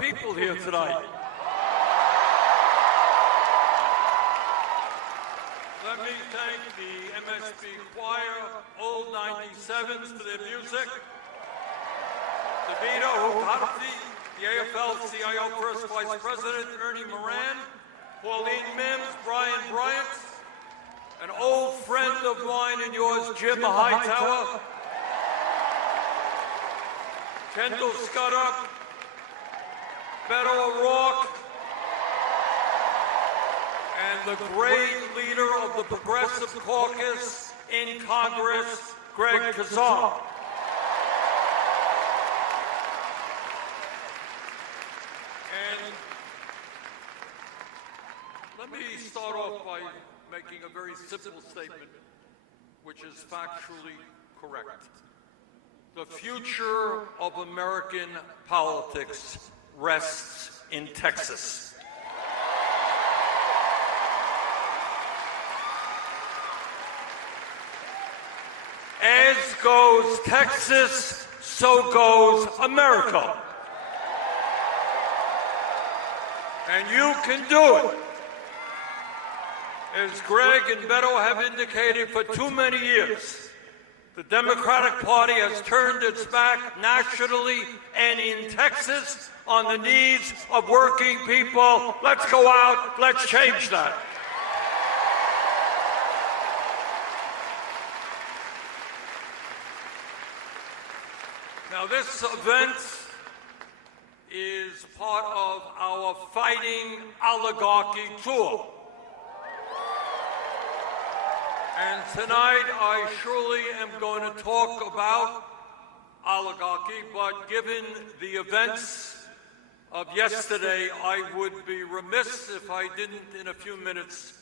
people here tonight. Let me thank the MSB Choir, Old 97s for their music, Davida Hukarthi, the AFL-CIO First Vice President, Ernie Moran, Pauline Mims, Brian Bryant, an old friend of mine and yours, Jim Hightower, Kendall Scudder, Beto O'Rourke, and the great leader of the Progressive Caucus in Congress, Greg Kazar. And let me start off by making a very simple statement, which is factually correct. The future of American politics rests in Texas. As goes Texas, so goes America. And you can do it. As Greg and Beto have indicated for too many years, the Democratic Party has turned its back nationally and in Texas on the needs of working people. Let's go out, let's change that. Now, this event is part of our Fighting Oligarchy tour. And tonight, I surely am going to talk about oligarchy, but given the events of yesterday, I would be remiss if I didn't, in a few minutes,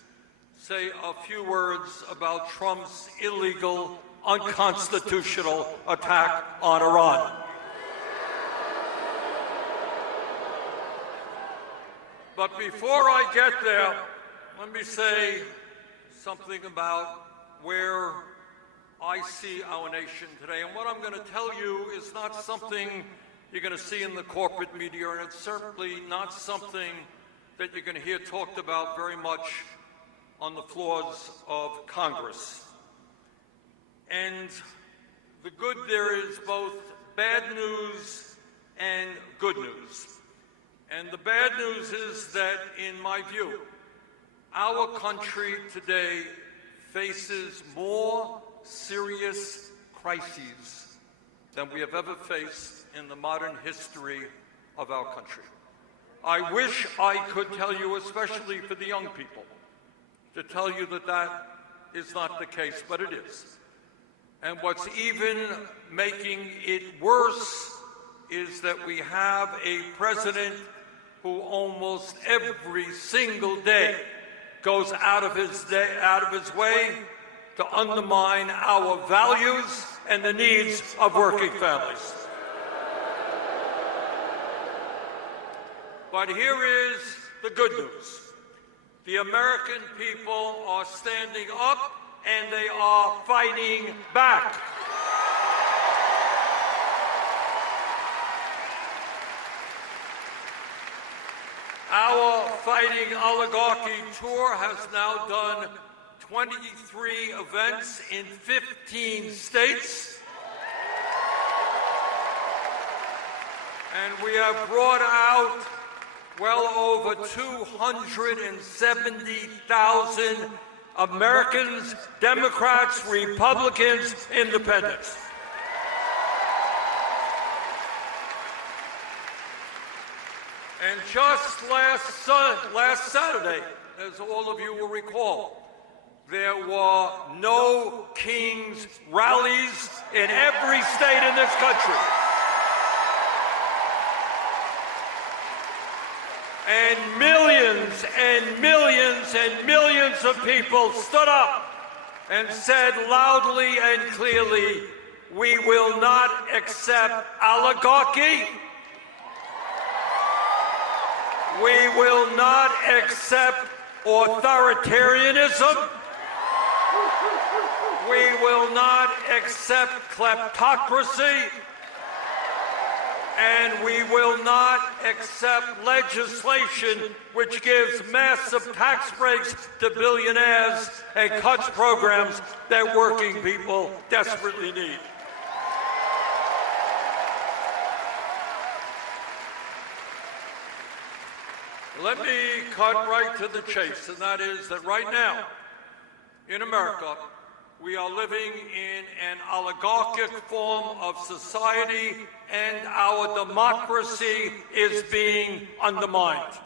say a few words about Trump's illegal, unconstitutional attack on Iran. But before I get there, let me say something about where I see our nation today. And what I'm going to tell you is not something you're going to see in the corporate media, and it's certainly not something that you're going to hear talked about very much on the floors of Congress. And the good, there is both bad news and good news. And the bad news is that, in my view, our country today faces more serious crises than we have ever faced in the modern history of our country. I wish I could tell you, especially for the young people, to tell you that that is not the case, but it is. And what's even making it worse is that we have a president who almost every single day goes out of his way to undermine our values and the needs of working families. But here is the good news. The American people are standing up and they are fighting back. Our Fighting Oligarchy tour has now done 23 events in 15 states. And we have brought out well over 270,000 Americans, Democrats, Republicans, Independents. And just last Saturday, as all of you will recall, there were no Kings rallies in every state in this country. And millions and millions and millions of people stood up and said loudly and clearly, we will not accept oligarchy. We will not accept authoritarianism. We will not accept kleptocracy. And we will not accept legislation which gives massive tax breaks to billionaires and cuts programs that working people desperately need. Let me cut right to the chase, and that is that right now, in America, we are living in an oligarchic form of society, and our democracy is being undermined.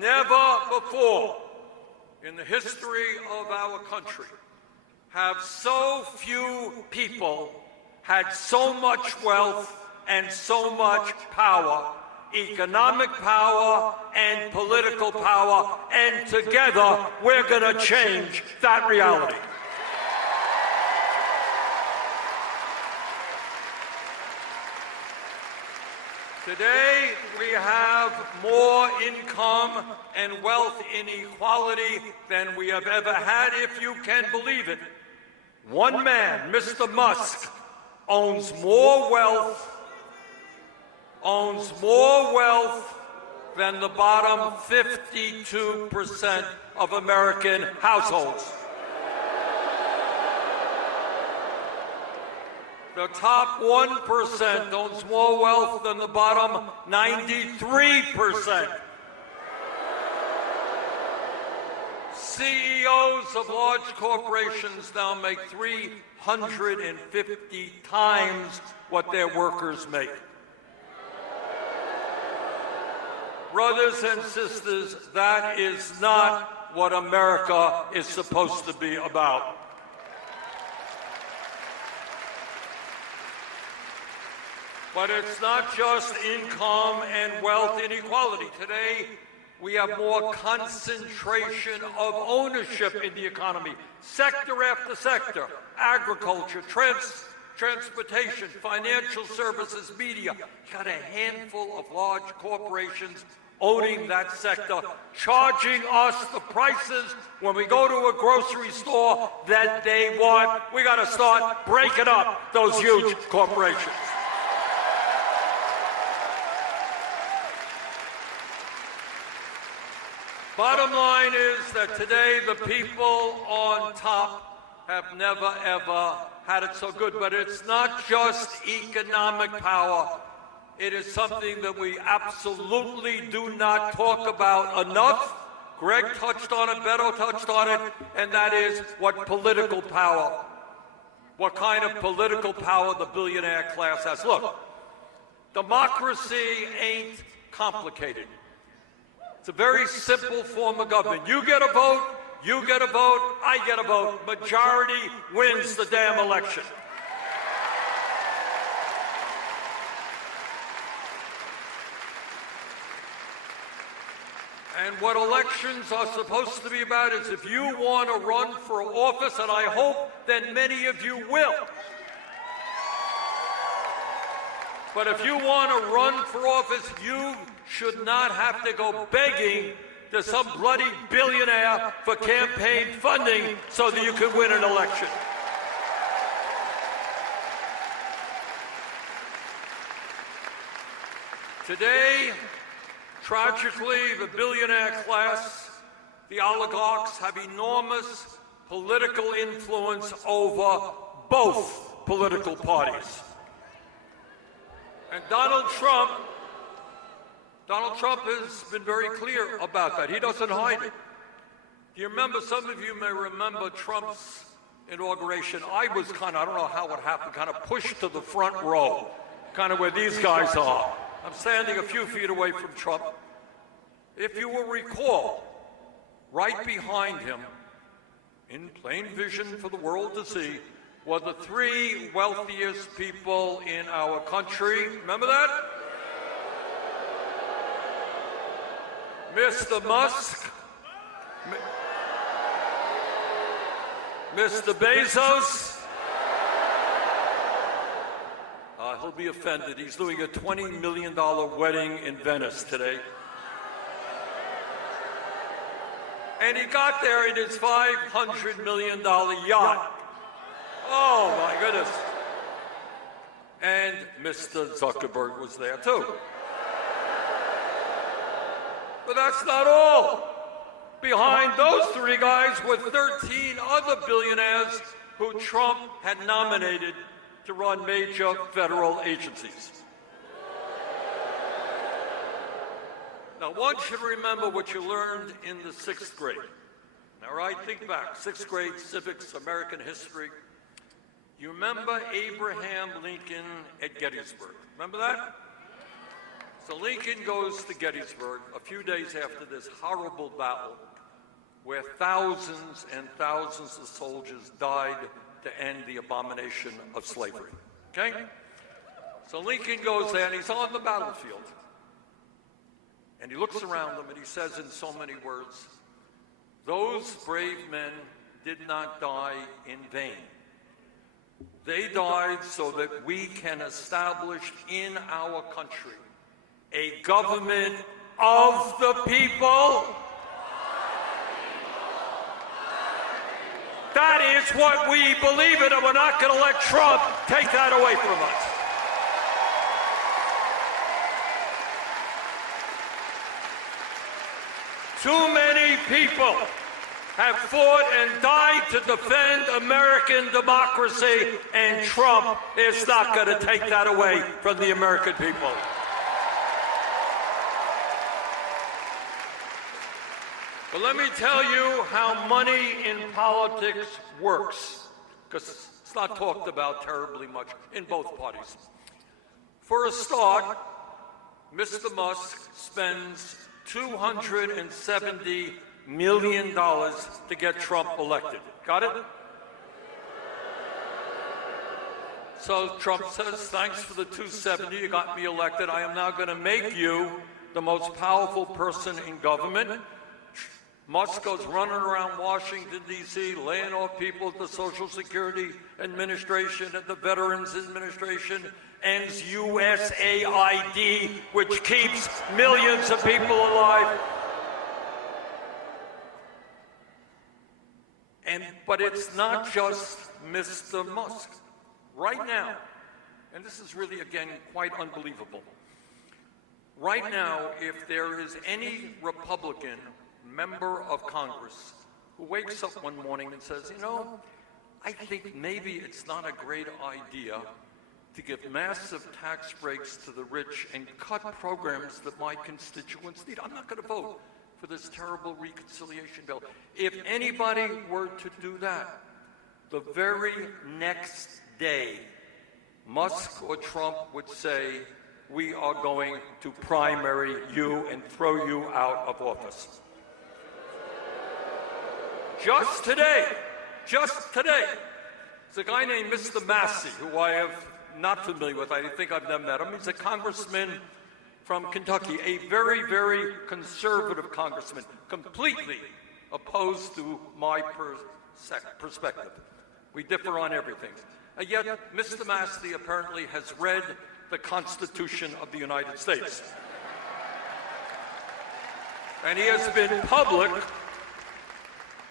Never before in the history of our country have so few people had so much wealth and so much power, economic power and political power, and together we're going to change that reality. Today, we have more income and wealth inequality than we have ever had, if you can believe it. One man, Mr. Musk, owns more wealth than the bottom 52% of American households. The top 1% owns more wealth than the bottom 93%. CEOs of large corporations now make 350 times what their workers make. Brothers and sisters, that is not what America is supposed to be about. But it's not just income and wealth inequality. Today, we have more concentration of ownership in the economy, sector after sector: agriculture, transportation, financial services, media. You got a handful of large corporations owning that sector, charging us the prices when we go to a grocery store that they want. We got to start breaking up those huge corporations. Bottom line is that today the people on top have never, ever had it so good. But it's not just economic power. It is something that we absolutely do not talk about enough. Greg touched on it, Beto touched on it, and that is what political power, what kind of political power the billionaire class has. Look, democracy ain't complicated. It's a very simple form of government. You get a vote, you get a vote, I get a vote. Majority wins the damn election. And what elections are supposed to be about is, if you want to run for office, and I hope that many of you will, but if you want to run for office, you should not have to go begging to some bloody billionaire for campaign funding so that you can win an election. Today, tragically, the billionaire class, the oligarchs, have enormous political influence over both political parties. And Donald Trump has been very clear about that. He doesn't hide it. Do you remember, some of you may remember Trump's inauguration. I was I don't know how it happened, kind of pushed to the front row, kind of where these guys are. I'm standing a few feet away from Trump. If you will recall, right behind him, in plain vision for the world to see, were the three wealthiest people in our country. Remember that? Mr. Musk, Mr. Bezos. He'll be offended. He's doing a $20 million wedding in Venice today. And he got there in his $500 million yacht. Oh, my goodness. And Mr. Zuckerberg was there too. But that's not all. Behind those three guys were 13 other billionaires who Trump had nominated to run major federal agencies. Now, one should remember what you learned in the 6th grade. All right, think back, 6th grade civics, American history. You remember Abraham Lincoln at Gettysburg. Remember that? So Lincoln goes to Gettysburg a few days after this horrible battle where thousands and thousands of soldiers died to end the abomination of slavery. Okay? So Lincoln goes there and he's on the battlefield. And he looks around him and he says in so many words, "Those brave men did not die in vain. They died so that we can establish in our country a government of the people." That is what we believe in, and we're not going to let Trump take that away from us. Too many people have fought and died to defend American democracy, and Trump is not going to take that away from the American people. But let me tell you how money in politics works, because it's not talked about terribly much in both parties. For a start, Mr. Musk spends $270 million to get Trump elected. Got it? So Trump says, "Thanks for the $270, you got me elected. I am now going to make you the most powerful person in government." Musk goes running around Washington, D.C., laying off people at the Social Security Administration, at the Veterans Administration, ends USAID, which keeps millions of people alive. But it's not just Mr. Musk. Right now, and this is really, again, quite unbelievable. Right now, if there is any Republican member of Congress who wakes up one morning and says, "You know, I think maybe it's not a great idea to give massive tax breaks to the rich and cut programs that my constituents need. I'm not going to vote for this terrible reconciliation bill." If anybody were to do that, the very next day, Musk or Trump would say, "We are going to primary you and throw you out of office." Just today, there's a guy named Mr. Massey, who I am not familiar with. I think I've never met him. He's a congressman from Kentucky, a very, very conservative congressman, completely opposed to my perspective. We differ on everything. And yet, Mr. Massey apparently has read the Constitution of the United States. And he has been public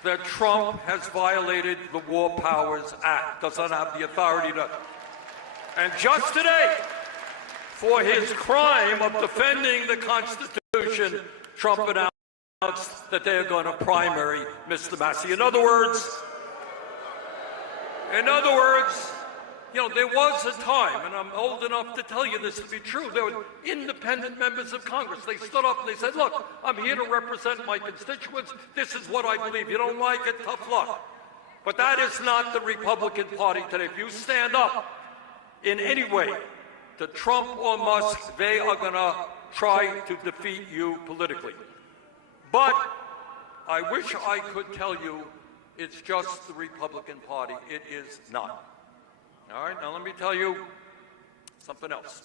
that Trump has violated the War Powers Act, does not have the authority to. And just today, for his crime of defending the Constitution, Trump announced that they are going to primary Mr. Massey. In other words, you know, there was a time, and I'm old enough to tell you this to be true, there were independent members of Congress. They stood up and they said, "Look, I'm here to represent my constituents. This is what I believe. You don't like it, tough luck." But that is not the Republican Party today. If you stand up in any way to Trump or Musk, they are going to try to defeat you politically. But I wish I could tell you it's just the Republican Party. It is not. All right, now let me tell you something else.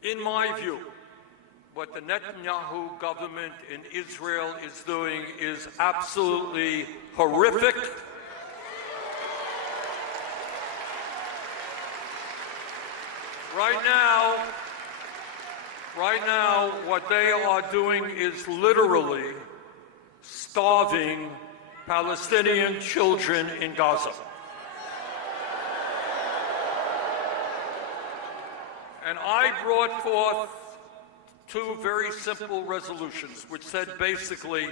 In my view, what the Netanyahu government in Israel is doing is absolutely horrific. Right now, what they are doing is literally starving Palestinian children in Gaza. And I brought forth two very simple resolutions, which said basically,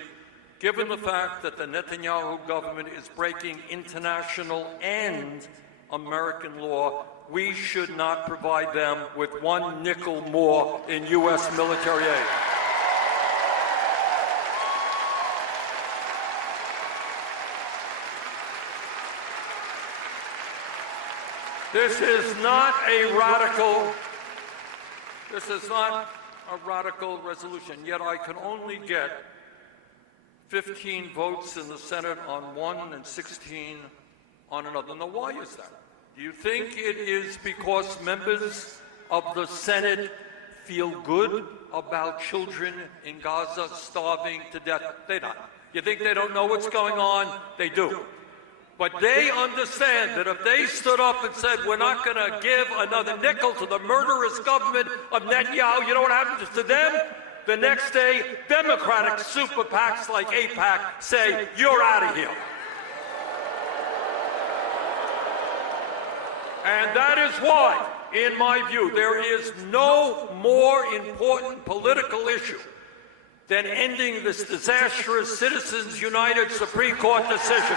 given the fact that the Netanyahu government is breaking international and American law, we should not provide them with one nickel more in U.S. military aid. This is not a radical resolution, yet I can only get 15 votes in the Senate on one and 16 on another. Now, why is that? Do you think it is because members of the Senate feel good about children in Gaza starving to death? They don't. You think they don't know what's going on? They do. But they understand that if they stood up and said, we're not going to give another nickel to the murderous government of Netanyahu, you know what happens to them? The next day, Democratic super PACs like AIPAC say, you're out of here. And that is why, in my view, there is no more important political issue than ending this disastrous Citizens United Supreme Court decision.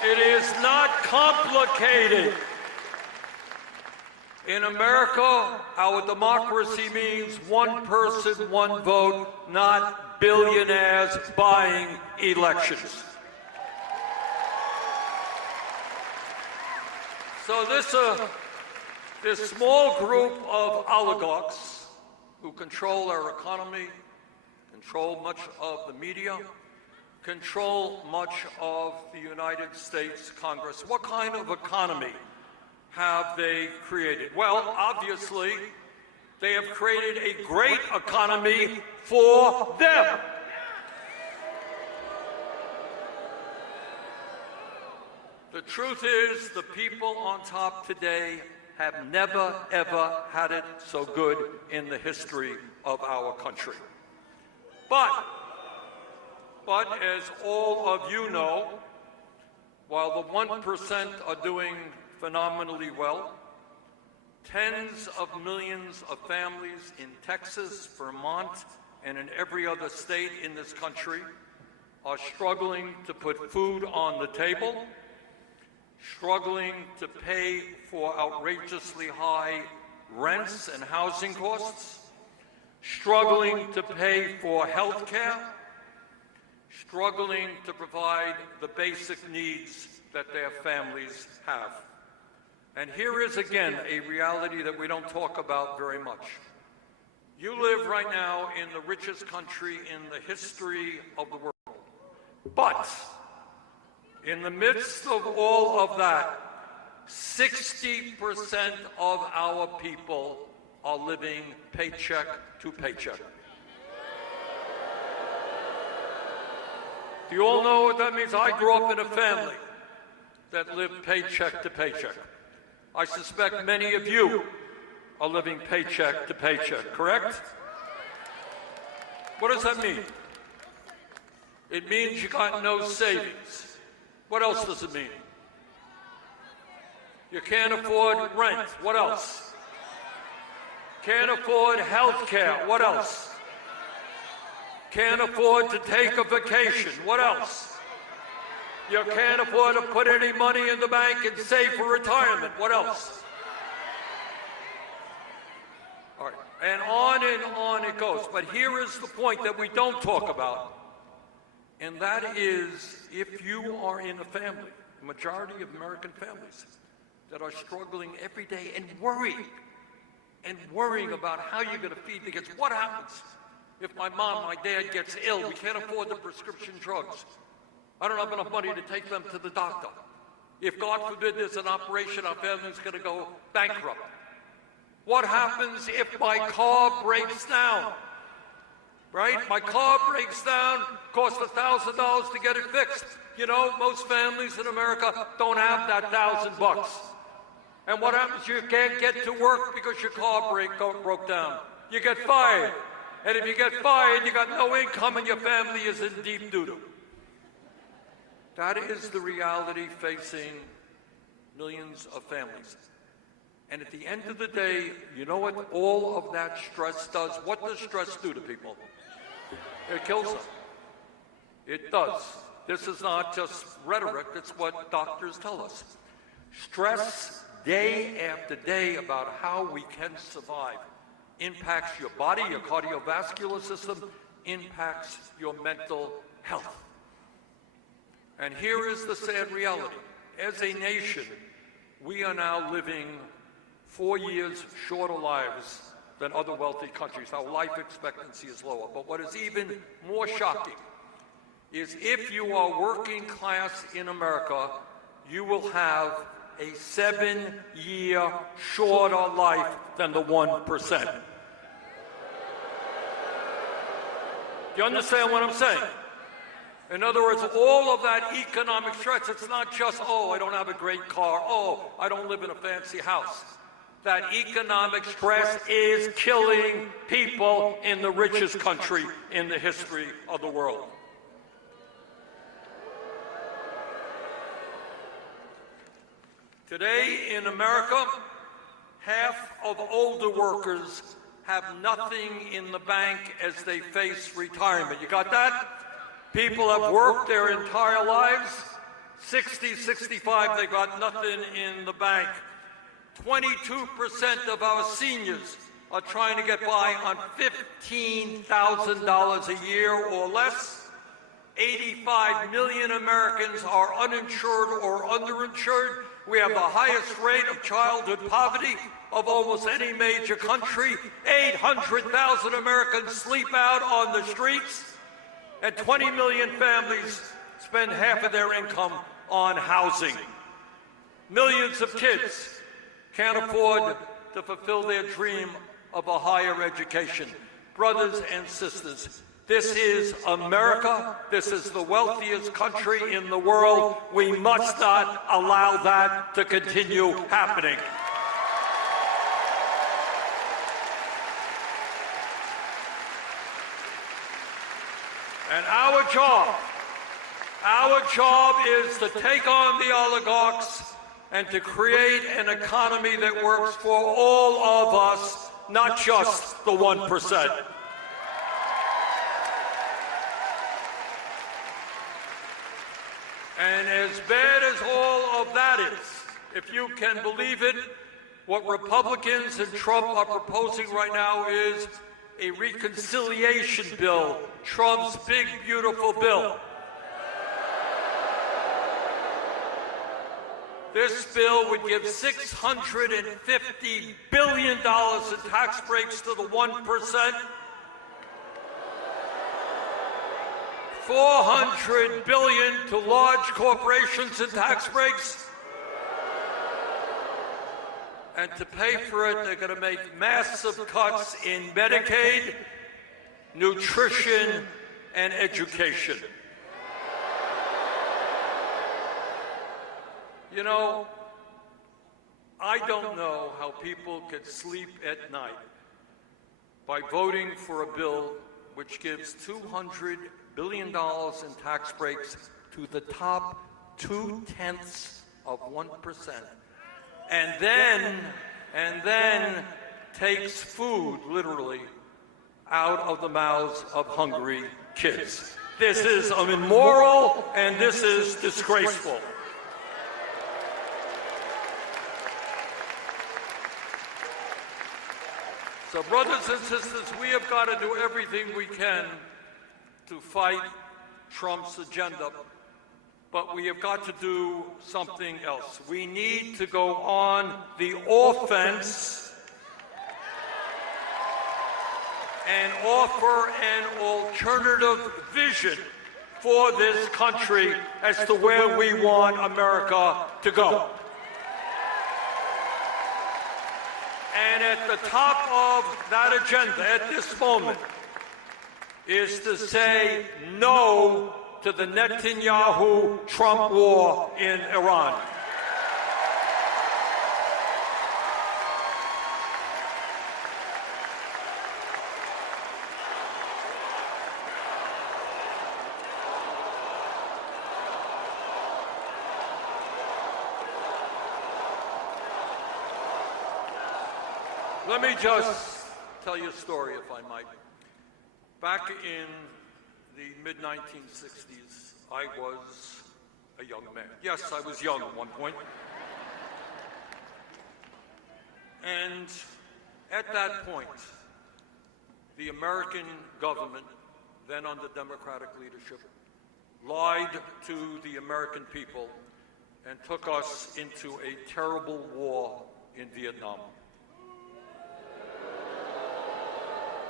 It is not complicated. In America, our democracy means one person, one vote, not billionaires buying elections. So this small group of oligarchs who control our economy, control much of the media, control much of the United States Congress. What kind of economy have they created? Well, obviously, they have created a great economy for them. The truth is, the people on top today have never, ever had it so good in the history of our country. But as all of you know, while the 1% are doing phenomenally well, tens of millions of families in Texas, Vermont, and in every other state in this country are struggling to put food on the table, struggling to pay for outrageously high rents and housing costs, struggling to pay for health care, struggling to provide the basic needs that their families have. And here is again a reality that we don't talk about very much. You live right now in the richest country in the history of the world. But in the midst of all of that, 60% of our people are living paycheck to paycheck. Do you all know what that means? I grew up in a family that lived paycheck to paycheck. I suspect many of you are living paycheck to paycheck, correct? What does that mean? It means you got no savings. What else does it mean? You can't afford rent. What else? Can't afford health care. What else? Can't afford to take a vacation. What else? You can't afford to put any money in the bank and save for retirement. What else? All right. And on it goes. But here is the point that we don't talk about, and that is if you are in a family, the majority of American families, that are struggling every day and worrying about how you're going to feed the kids. What happens if my mom, my dad gets ill? We can't afford the prescription drugs. I don't have enough money to take them to the doctor. If, God forbid, there's an operation, our family's going to go bankrupt. What happens if my car breaks down? Right? My car breaks down, costs $1,000 to get it fixed. You know, most families in America don't have that $1,000. And what happens? You can't get to work because your car broke down. You get fired. And if you get fired, you got no income and your family is in deep doo-doo. That is the reality facing millions of families. And at the end of the day, you know what all of that stress does? What does stress do to people? It kills them. It does. This is not just rhetoric, it's what doctors tell us. Stress, day after day, about how we can survive impacts your body, your cardiovascular system, impacts your mental health. And here is the sad reality. As a nation, we are now living 4 years shorter lives than other wealthy countries. Our life expectancy is lower. But what is even more shocking is if you are working class in America, you will have a 7-year shorter life than the 1%. Do you understand what I'm saying? In other words, all of that economic stress, it's not just, oh, I don't have a great car, oh, I don't live in a fancy house. That economic stress is killing people in the richest country in the history of the world. Today in America, half of older workers have nothing in the bank as they face retirement. You got that? People have worked their entire lives, 60, 65, they got nothing in the bank. 22% of our seniors are trying to get by on $15,000 a year or less. 85 million Americans are uninsured or underinsured. We have the highest rate of childhood poverty of almost any major country. 800,000 Americans sleep out on the streets, and 20 million families spend half of their income on housing. Millions of kids can't afford to fulfill their dream of a higher education. Brothers and sisters, this is America. This is the wealthiest country in the world. We must not allow that to continue happening. And our job is to take on the oligarchs and to create an economy that works for all of us, not just the 1%. And as bad as all of that is, if you can believe it, what Republicans and Trump are proposing right now is a reconciliation bill, Trump's big, beautiful bill. This bill would give $650 billion in tax breaks to the 1%, $400 billion to large corporations in tax breaks. And to pay for it, they're going to make massive cuts in Medicaid, nutrition, and education. You know, I don't know how people could sleep at night by voting for a bill which gives $200 billion in tax breaks to the top 0.2%, and then takes food, literally, out of the mouths of hungry kids. This is immoral, and this is disgraceful. So, brothers and sisters, we have got to do everything we can to fight Trump's agenda, but we have got to do something else. We need to go on the offense and offer an alternative vision for this country as to where we want America to go. And at the top of that agenda at this moment is to say no to the Netanyahu-Trump war in Iran. Let me just tell you a story, if I might. Back in the mid-1960s, I was a young man. Yes, I was young at one point. And at that point, the American government, then under Democratic leadership, lied to the American people and took us into a terrible war in Vietnam.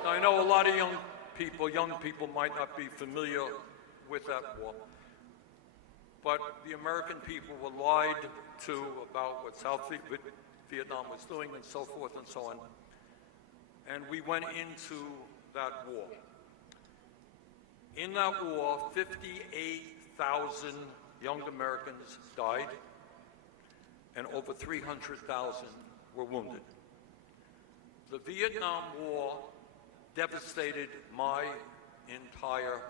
Now, I know a lot of young people might not be familiar with that war, but the American people were lied to about what South Vietnam was doing and so forth and so on. And we went into that war. In that war, 58,000 young Americans died, and over 300,000 were wounded. The Vietnam War devastated my entire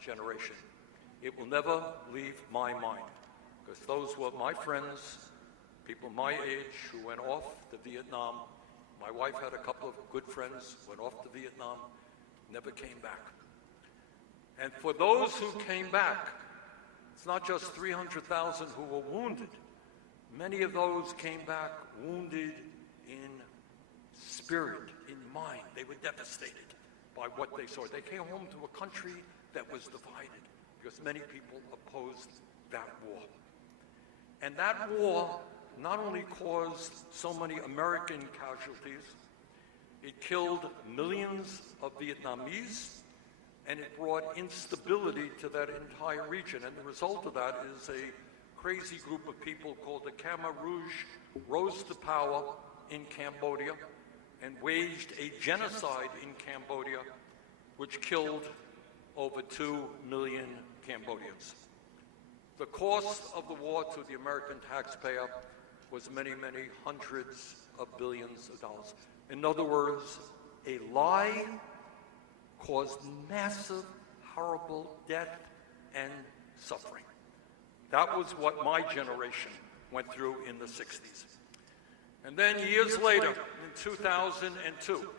generation. It will never leave my mind, because those were my friends, people my age who went off to Vietnam. My wife had a couple of good friends, went off to Vietnam, never came back. And for those who came back, it's not just 300,000 who were wounded. Many of those came back wounded in spirit, in mind. They were devastated by what they saw. They came home to a country that was divided because many people opposed that war. And that war not only caused so many American casualties, it killed millions of Vietnamese, and it brought instability to that entire region. And the result of that is a crazy group of people called the Khmer Rouge rose to power in Cambodia and waged a genocide in Cambodia, which killed over 2 million Cambodians. The cost of the war to the American taxpayer was many, many hundreds of billions of dollars. In other words, a lie caused massive, horrible death and suffering. That was what my generation went through in the 60s. And then years later, in 2002,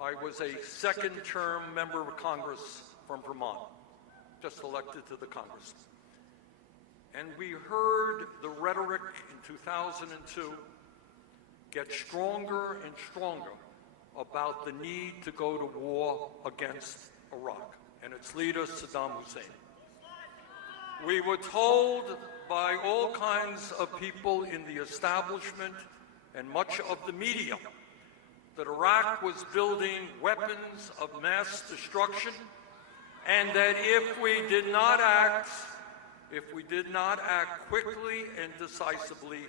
I was a second-term member of Congress from Vermont, just elected to the Congress. And we heard the rhetoric in 2002 get stronger and stronger about the need to go to war against Iraq and its leader, Saddam Hussein. We were told by all kinds of people in the establishment and much of the media that Iraq was building weapons of mass destruction, and that if we did not act quickly and decisively,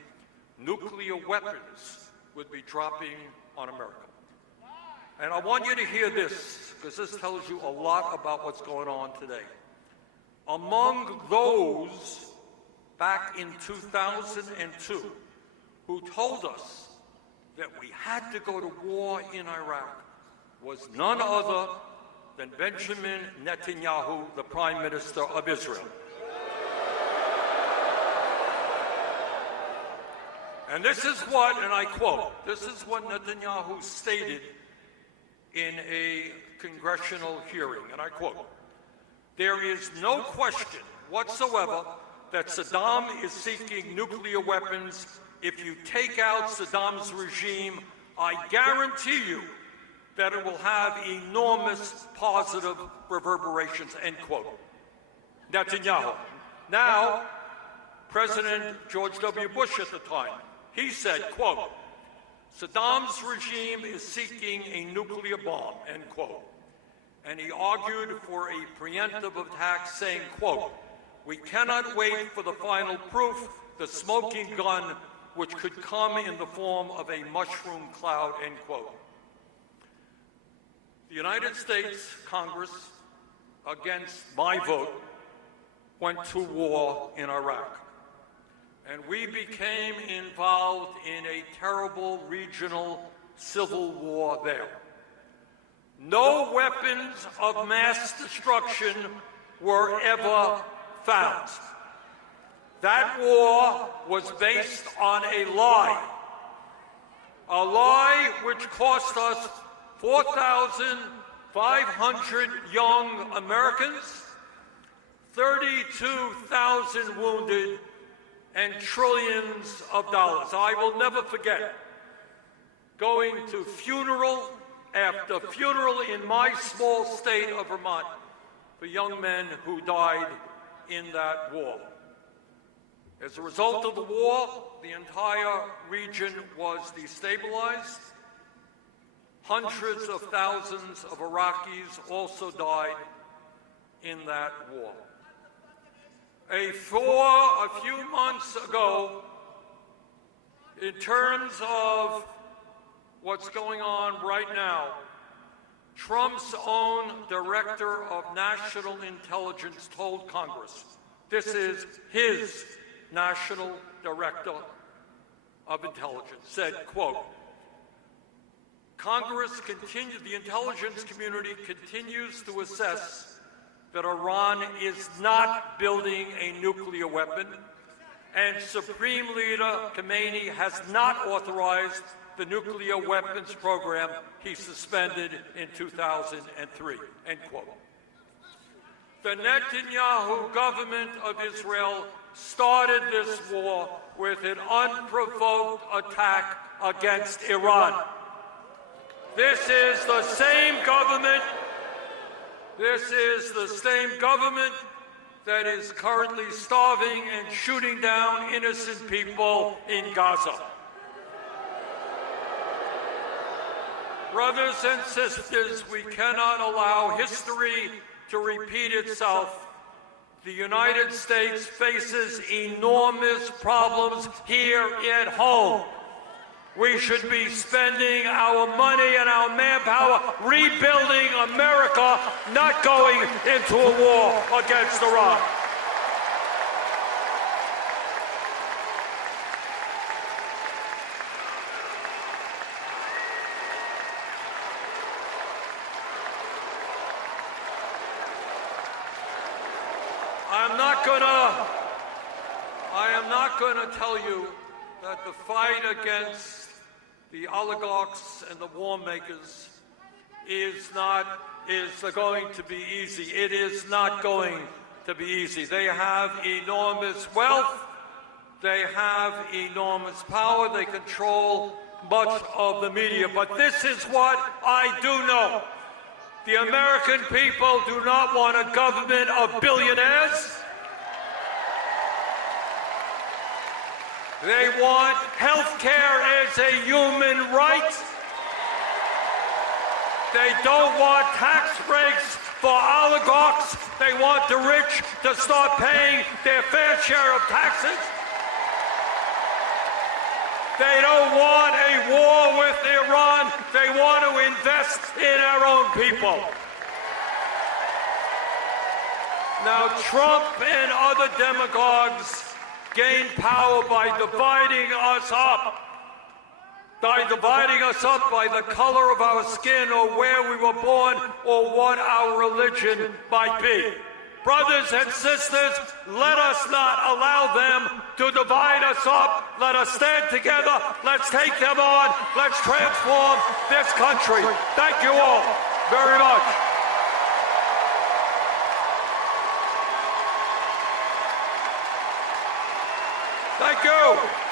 nuclear weapons would be dropping on America. And I want you to hear this, because this tells you a lot about what's going on today. Among those back in 2002 who told us that we had to go to war in Iraq was none other than Benjamin Netanyahu, the Prime Minister of Israel. And this is what, and I quote, this is what Netanyahu stated in a congressional hearing, and I quote, "There is no question whatsoever that Saddam is seeking nuclear weapons. If you take out Saddam's regime, I guarantee you that it will have enormous positive reverberations," end quote. Netanyahu. Now, President George W. Bush at the time, he said, quote, "Saddam's regime is seeking a nuclear bomb," end quote. And he argued for a preemptive attack, saying, quote, "We cannot wait for the final proof, the smoking gun, which could come in the form of a mushroom cloud," end quote. The United States Congress, against my vote, went to war in Iraq. And we became involved in a terrible regional civil war there. No weapons of mass destruction were ever found. That war was based on a lie. a lie which cost us 4,500 young Americans, 32,000 wounded, and trillions of dollars. I will never forget going to funeral after funeral in my small state of Vermont for young men who died in that war. As a result of the war, the entire region was destabilized. Hundreds of thousands of Iraqis also died in that war. A few months ago, in terms of what's going on right now, Trump's own director of national intelligence told Congress, this is his national director of intelligence, said, quote, the intelligence community continues to assess that Iran is not building a nuclear weapon, and Supreme Leader Khamenei has not authorized the nuclear weapons program he suspended in 2003, end quote. The Netanyahu government of Israel started this war with an unprovoked attack against Iran. This is the same government that is currently starving and shooting down innocent people in Gaza. Brothers and sisters, we cannot allow history to repeat itself. The United States faces enormous problems here at home. We should be spending our money and our manpower rebuilding America, not going into a war against Iran. I am not gonna tell you that the fight against the oligarchs and the war makers is going to be easy. It is not going to be easy. They have enormous wealth. They have enormous power. They control much of the media. But this is what I do know. The American people do not want a government of billionaires. They want health care as a human right. They don't want tax breaks for oligarchs. They want the rich to start paying their fair share of taxes. They don't want a war with Iran. They want to invest in our own people. Now, Trump and other demagogues gain power by dividing us up. By dividing us up by the color of our skin or where we were born or what our religion might be. Brothers and sisters, let us not allow them to divide us up. Let us stand together. Let's take them on. Let's transform this country. Thank you all very much. Thank you.